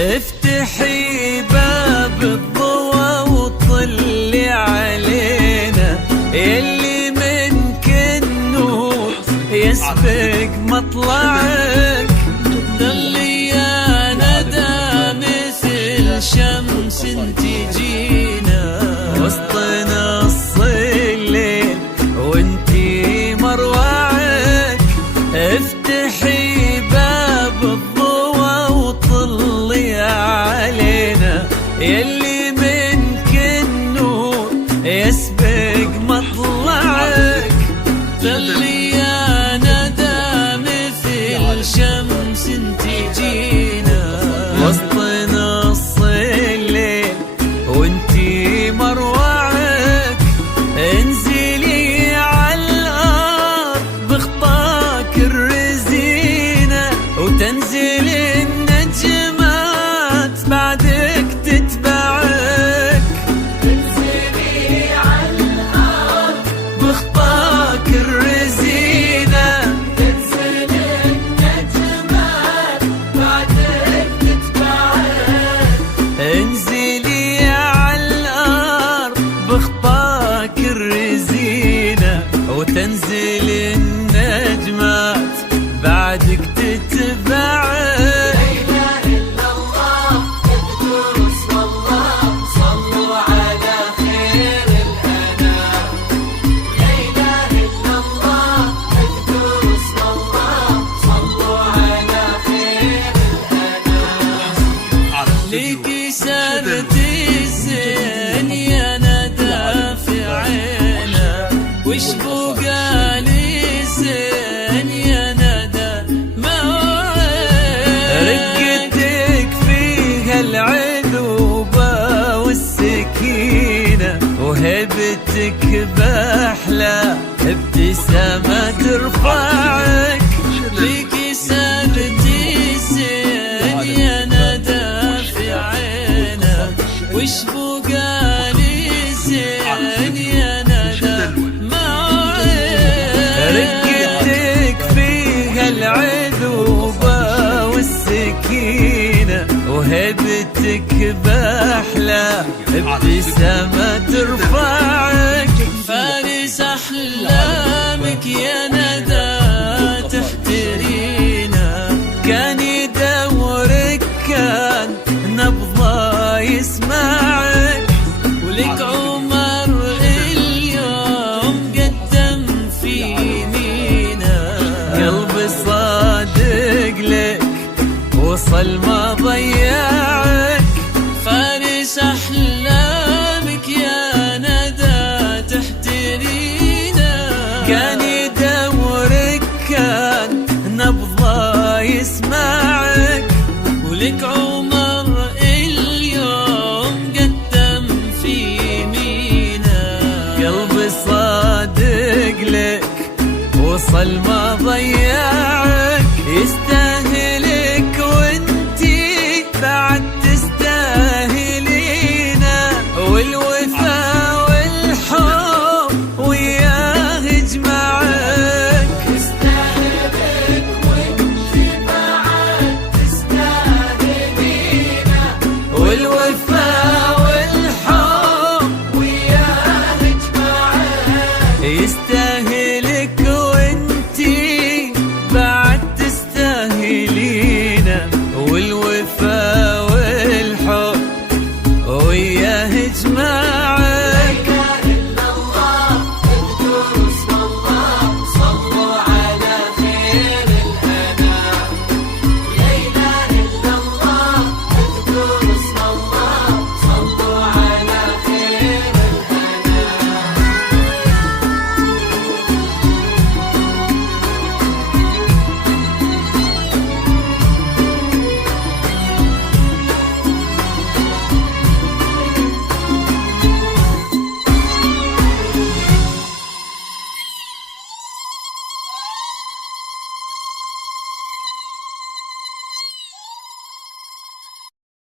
افتحي باب الضوى وطلي علينا، يلي منك النور يسبق مطلعك، ضلي يا ندى مثل شمس تجينا وسط نص الليل وانتي مروعك. افتحي باب الضوى وطلي علينا، يلي منك النور يسبق مطلعك، ضلي يا ندى مثل شمس تجينا وسط نص الليل وانتي مروعك. انزلي عالارض بخطاك الرزينة وتنزل النجمات بعدك تتبعك. انزلي عالارض بخطاك الرزينة تنزل النجمات بعدك تتبعك. انزلي عالارض بخطاك الرزينة وتنزل النجمات بعدك تتبعك. ليكي سردي الزين يا ندى في عينه، وش بقالي زين يا ندى موعد. رقتك فيها العذوبة والسكينة وهبتك بأحلى ابتسامة ترفعك. ليكي سردي الزين يا ندى في عينه، وش بقالي زين يا ندى موعد. رقتك فيها العذوبة والسكينة وهبتك بأحلى ابتسامة ترفعك. فارس أحلامك يا ندى تحترينا، كان يدورك كان نبضه يسمعك، ولك عمر اليوم قدم في يمينه، قلبي صادق لك وصل ما ضيعك. فارس أحلامك يا ندى تحترينا، كان يدورك كان نبضه يسمعك، ولك عمر اليوم قدم في يمينه، قلبي صادق لك وصل ما ضيعك.